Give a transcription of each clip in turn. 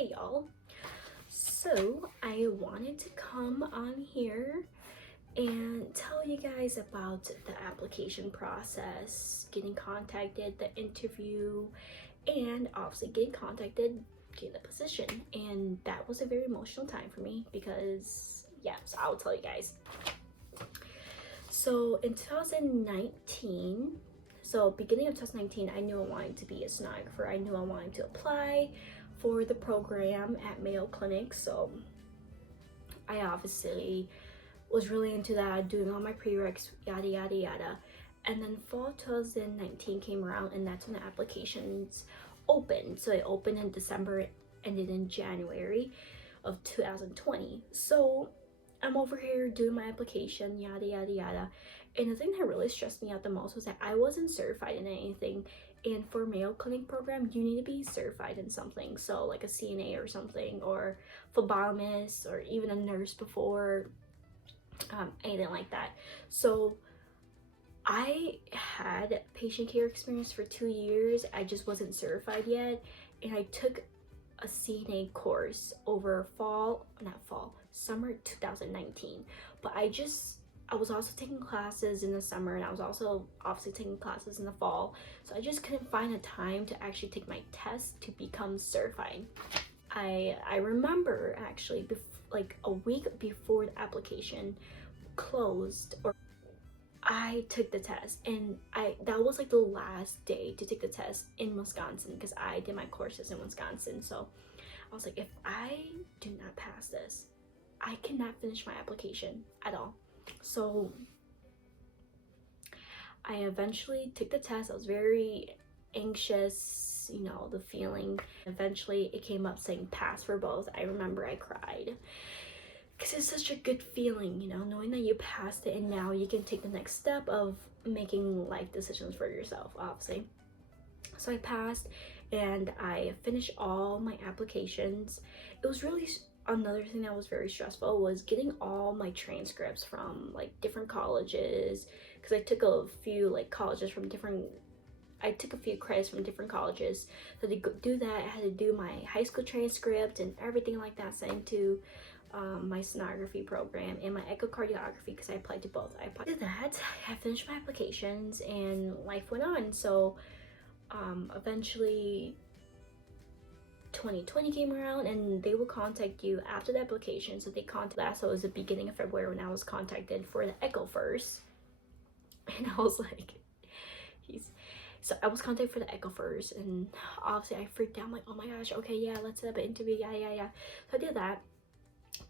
Hey y'all, so I wanted to come on here and tell you guys about the application process, getting contacted, the interview, and obviously getting contacted, getting the position. And that was a very emotional time for me because, yeah, so I'll tell you guys. So in 2019, beginning of 2019, I knew I wanted to be a sonographer. I knew I wanted to apply for the program at Mayo Clinic. So I obviously was really into that, doing all my prereqs, yada yada yada. And then fall 2019 came around, and that's when the applications opened. So they opened in December, ended in January of 2020. So I'm over here doing my application, yada yada yada. And the thing that really stressed me out the most was that I wasn't certified in anything. And for Mayo Clinic program, you need to be certified in something. So like a CNA or something, or phlebotomist, or even a nurse before, anything like that. So I had patient care experience for 2 years. I just wasn't certified yet. And I took a CNA course over summer 2019. But I was also taking classes in the summer, and I was also obviously taking classes in the fall. So I just couldn't find a time to actually take my test to become certified. I remember actually like a week before the application closed, or I took the test, and that was like the last day to take the test in Wisconsin, because I did my courses in Wisconsin. So I was like, if I do not pass this, I cannot finish my application at all. So I eventually took the test. I was very anxious, you know, the feeling. Eventually it came up saying pass for both. I remember I cried because it's such a good feeling, you know, knowing that you passed it, and now you can take the next step of making life decisions for yourself, obviously. So I passed, and I finished all my applications. It was really, another thing that was very stressful was getting all my transcripts from like different colleges, because I took a few like colleges from different, I took a few credits from different colleges. So to do that, I had to do my high school transcript and everything like that, sent to my sonography program and my echocardiography, because I applied to both. I applied to that, I finished my applications, and life went on. So eventually 2020 came around, and they will contact you after the application. So they contacted that. So it was the beginning of February when I was contacted for the echo first. And I was like, so I was contacted for the echo first, and obviously I freaked out. I'm like, oh my gosh, okay, yeah, let's set up an interview, yeah. So I did that.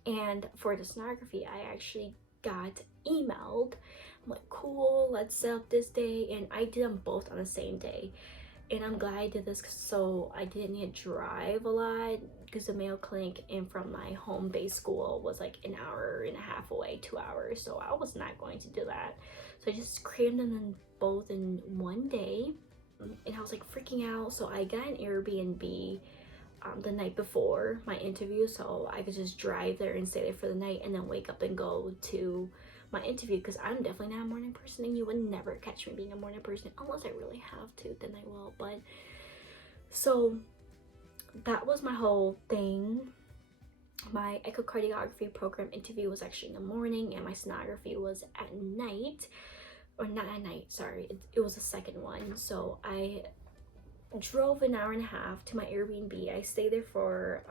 And for the sonography, I actually got emailed. I'm like, cool, let's set up this day. And I did them both on the same day. And I'm glad I did this so I didn't need to drive a lot, because the Mayo Clinic and from my home base school was like an hour and a half away, 2 hours. So I was not going to do that. So I just crammed them in both in one day. And I was like freaking out. So I got an Airbnb the night before my interview, so I could just drive there and stay there for the night, and then wake up and go to my interview, because I'm definitely not a morning person, and you would never catch me being a morning person unless I really have to, then I will. But so that was my whole thing. My echocardiography program interview was actually in the morning, and my sonography was at night, or not at night, sorry, it was the second one. So I drove an hour and a half to my Airbnb. I stayed there for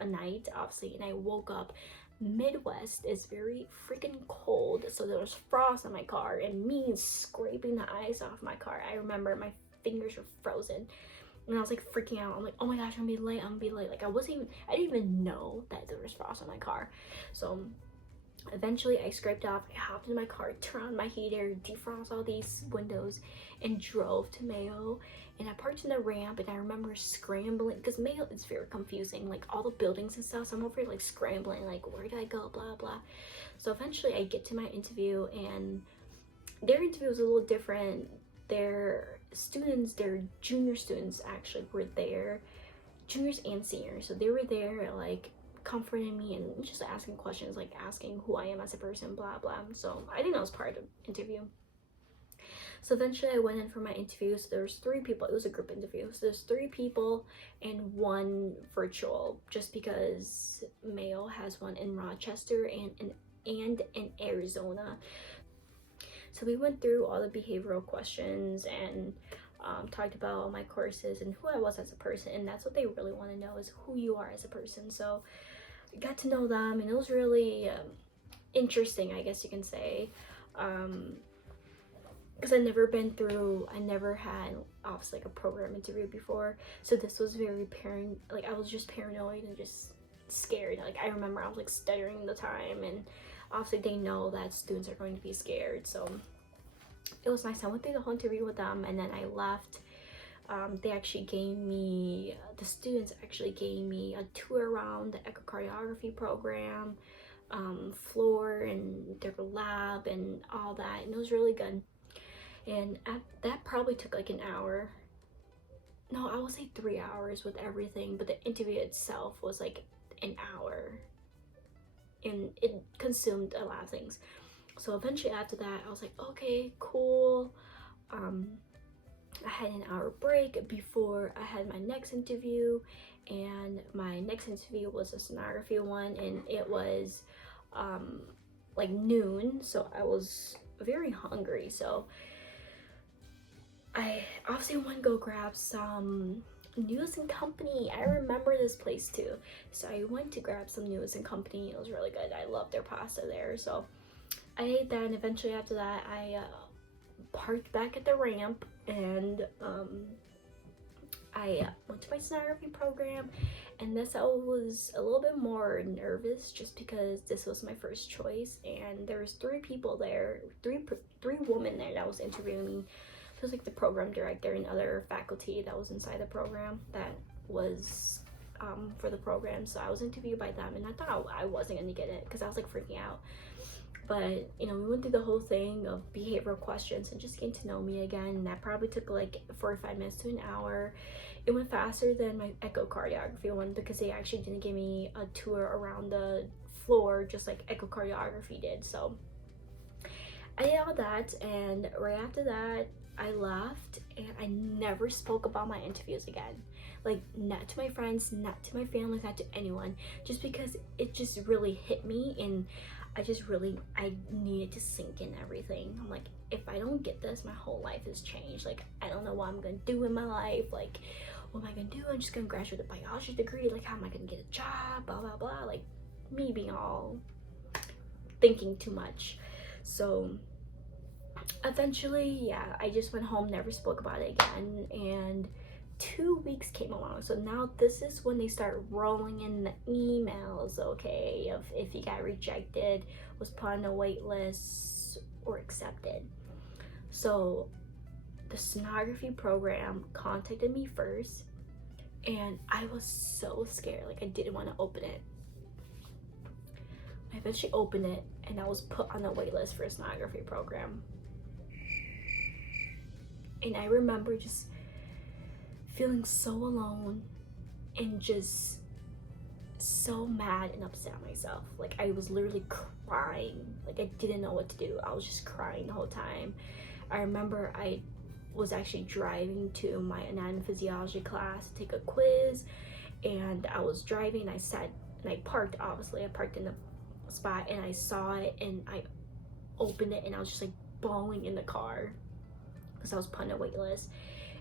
a night, obviously, and I woke up. Midwest is very freaking cold, so there was frost on my car, and me scraping the ice off my car. I remember my fingers were frozen, and I was like freaking out. I'm like, oh my gosh, I'm gonna be late. Like I didn't even know that there was frost on my car. So eventually I scraped off, I hopped in my car, turned on my heater, defrost all these windows, and drove to Mayo. And I parked in the ramp, and I remember scrambling, because Mayo is very confusing, like all the buildings and stuff. So I'm over here like scrambling, like where do I go, blah blah. So eventually I get to my interview, and their interview was a little different. Their junior students actually were there, juniors and seniors. So they were there like comforting me and just asking questions, like asking who I am as a person, blah blah. So I think that was part of the interview. So eventually I went in for my interview. So there's 3 people. It was a group interview. So there's 3 people and 1 virtual, just because Mayo has one in Rochester and in Arizona. So we went through all the behavioral questions and talked about all my courses and who I was as a person. And that's what they really want to know, is who you are as a person. So I got to know them, and it was really interesting, I guess you can say. Because I never had obviously like a program interview before, so this was very I was just paranoid and just scared. Like I remember I was like stuttering the time, and obviously they know that students are going to be scared, so it was nice. I went through the whole interview with them, and then I left. The students actually gave me a tour around the echocardiography program, floor and their lab and all that, and it was really good. And that probably took like an hour. No, I would say 3 hours with everything, but the interview itself was like an hour, and it consumed a lot of things. So eventually after that, I was like, okay, cool. I had an hour break before I had my next interview, and my next interview was a sonography one, and it was like noon, so I was very hungry. So I obviously want to go grab some News and Company. I remember this place too, so I went to grab some News and Company. It was really good. I love their pasta there, so I ate that, and eventually after that I parked back at the ramp, and I went to my sonography program. And this, I was a little bit more nervous just because this was my first choice, and there was 3 people there, three women there that was interviewing me. It was like the program director and other faculty that was inside the program that was for the program. So I was interviewed by them, and I thought I wasn't gonna get it because I was like freaking out. But we went through the whole thing of behavioral questions and just getting to know me again, and that probably took like 45 minutes to an hour. It went faster than my echocardiography one because they actually didn't give me a tour around the floor just like echocardiography did. So I did all that, and right after that I left, and I never spoke about my interviews again. Like, not to my friends, not to my family, not to anyone, just because it just really hit me, and I needed to sink in everything. I'm like, if I don't get this, my whole life has changed. Like, I don't know what I'm gonna do in my life. Like, what am I gonna do? I'm just gonna graduate with a biology degree. Like, how am I gonna get a job? Blah, blah, blah. Like, me being all thinking too much. So eventually, yeah, I just went home, never spoke about it again, and 2 weeks came along. So now this is when they start rolling in the emails, okay, of if you got rejected, was put on a wait list, or accepted. So the sonography program contacted me first, and I was so scared. Like, I didn't want to open it. I eventually opened it, and I was put on the wait list for a sonography program. And I remember just feeling so alone and just so mad and upset at myself. Like, I was literally crying. Like, I didn't know what to do. I was just crying the whole time. I remember I was actually driving to my anatomy physiology class to take a quiz, and I was driving, I sat and I parked. Obviously I parked in the spot, and I saw it, and I opened it, and I was just like bawling in the car because I was put on a wait list.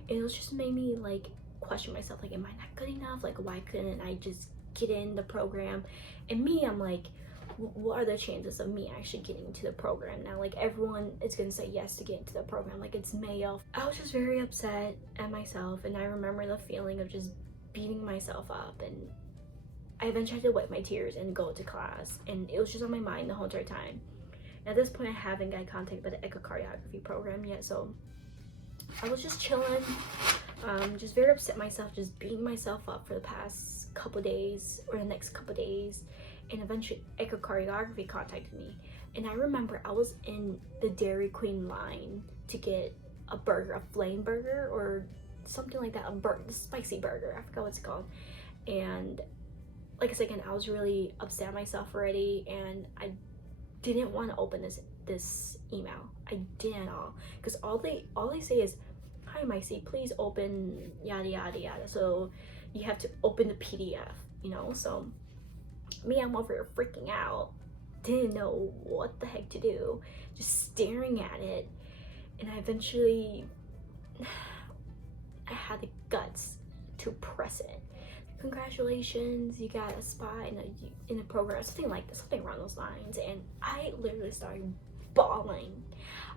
And it was just made me like question myself, like, am I not good enough? Like, why couldn't I just get in the program? And me, I'm like, what are the chances of me actually getting into the program now? Like, everyone is gonna say yes to get into the program, like it's Mayo. I was just very upset at myself, and I remember the feeling of just beating myself up, and I eventually had to wipe my tears and go to class, and it was just on my mind the whole entire time. At this point, I haven't got contacted by the echocardiography program yet, so I was just chilling, just very upset myself, just beating myself up for the past couple days, or the next couple days. And eventually echocardiography contacted me, and I remember I was in the Dairy Queen line to get a burger, a flame burger or something like that, a spicy burger, I forgot what it's called. And like I said again, I was really upset at myself already, and I didn't want to open this this email. I didn't at all, because all they say is, "Hi Micey, please open yada yada yada." So you have to open the PDF, you know. So me, I'm over here freaking out, didn't know what the heck to do, just staring at it, and I eventually I had the guts to press it. "Congratulations, you got a spot in a program," something like this, something around those lines. And I literally started bawling.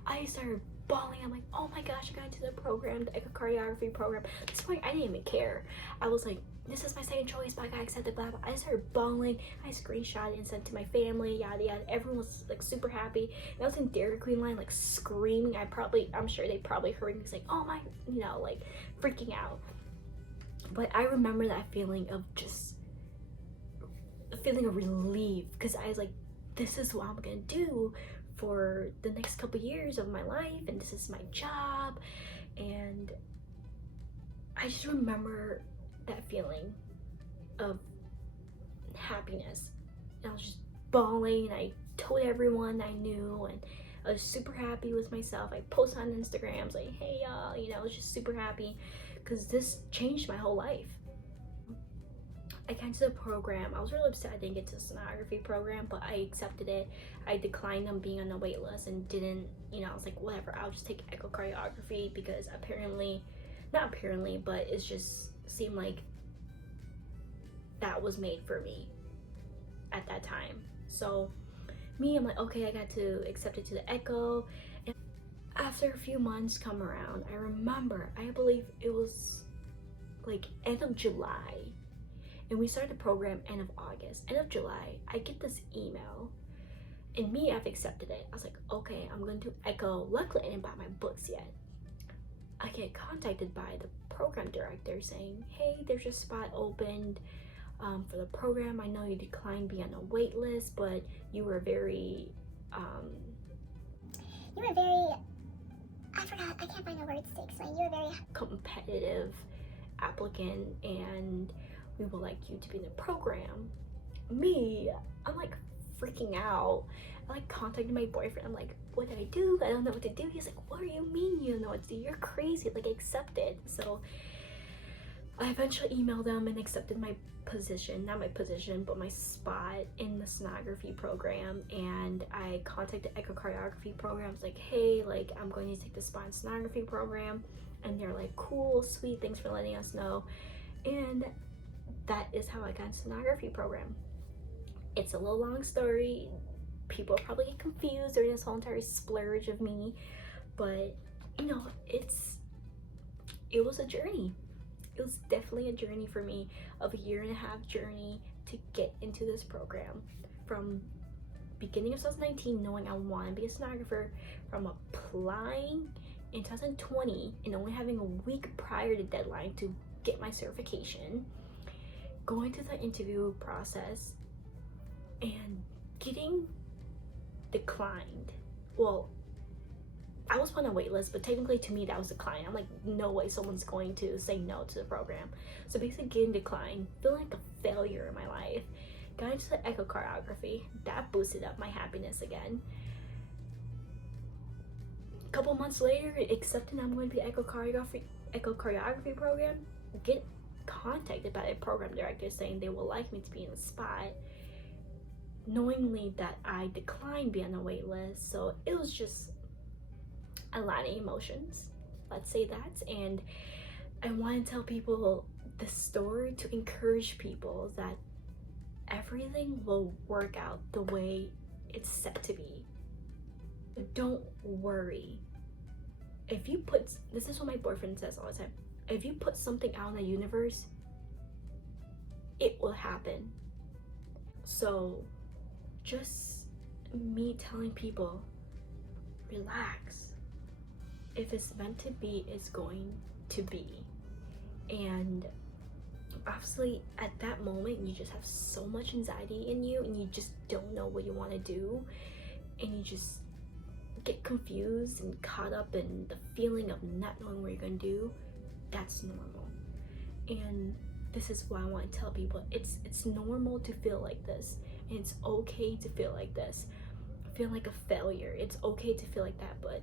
I'm like, "Oh my gosh, I got into the program, the echocardiography program." At this point, I didn't even care. I was like, "This is my second choice, but I got accepted, blah blah." I started bawling. I screenshot it and sent it to my family, yada yada. Everyone was like super happy. And I was in Dairy Queen line, like screaming. I'm sure they probably heard me saying, "Oh my," you know, like freaking out. But I remember that feeling of just a feeling of relief, because I was like, this is what I'm gonna do for the next couple years of my life, and this is my job. And I just remember that feeling of happiness, and I was just bawling, and I told everyone I knew, and I was super happy with myself. I posted on Instagrams like, "Hey y'all," you know, I was just super happy because this changed my whole life. I got into the program. I was really upset I didn't get to the sonography program, but I accepted it. I declined on being on the wait list and didn't, you know, I was like, whatever, I'll just take echocardiography, because not apparently, but it just seemed like that was made for me at that time. So I'm like, okay, I got to accept it to the echo. And after a few months come around, I remember, I believe it was like end of July, and we started the program end of August. End of July, I get this email, and I've accepted it. I was like, okay, I'm going to do echo. Luckily, I didn't buy my books yet. I get contacted by the program director saying, "Hey, there's a spot opened for the program. I know you declined being on a wait list, but you were very, I can't find the words to explain. You're a very competitive applicant, and we would like you to be in the program." I'm like freaking out. I like contacted my boyfriend. I'm like, "What did I do? I don't know what to do." He's like, "What do you mean you don't know what to do? You're crazy. Like, accept it." So I eventually emailed them and accepted my position, not my position, but my spot in the sonography program. And I contacted the echocardiography programs like, "Hey, like, I'm going to take the spot in sonography program." And they're like, "Cool, sweet, thanks for letting us know." And that is how I got into sonography program. It's a little long story. People probably get confused during this whole entire splurge of me, but you know, it was a journey. It was definitely a journey for me, of a 1.5 year journey to get into this program. From beginning of 2019, knowing I want to be a sonographer, from applying in 2020 and only having a week prior to deadline to get my certification, going through the interview process and getting declined. Well, I was on a wait list, but technically to me that was declined. I'm like, no way someone's going to say no to the program. So basically getting declined, feeling like a failure in my life. Got into the echocardiography. That boosted up my happiness again. A couple months later, accepting I'm going to be echocardiography program, get contacted by the program director saying they would like me to be in the spot, knowingly that I declined being on the wait list. So it was just a lot of emotions, let's say that. And I want to tell people this story to encourage people that everything will work out the way it's set to be. Don't worry. If you put, this is what my boyfriend says all the time, if you put something out in the universe, it will happen. So just me telling people, relax. If it's meant to be, it's going to be. And obviously at that moment you just have so much anxiety in you, and you just don't know what you want to do, and you just get confused and caught up in the feeling of not knowing what you're going to do. That's normal. And this is why I want to tell people, it's normal to feel like this, and it's okay to feel like this. feeling like a failure. It's okay to feel like that, but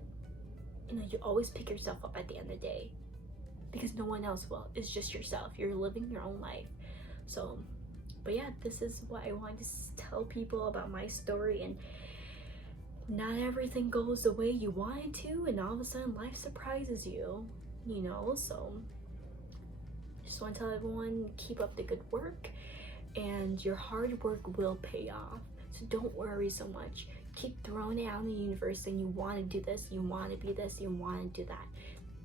you know, you always pick yourself up at the end of the day, because no one else will. It's just yourself. You're living your own life. So, but yeah, this is what I wanted to tell people about my story. And not everything goes the way you want it to, and all of a sudden life surprises you, you know. So just want to tell everyone, keep up the good work, and your hard work will pay off. So don't worry so much. Keep throwing it out in the universe, and you want to do this, you want to be this, you want to do that.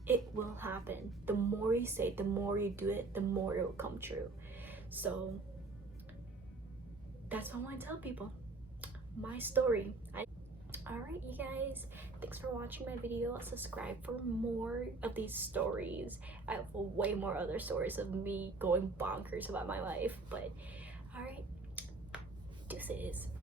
It will happen. The more you say it, the more you do it, the more it will come true. So that's what I want to tell people. My story. Alright, you guys, thanks for watching my video. Subscribe for more of these stories. I have way more other stories of me going bonkers about my life, but alright, deuces.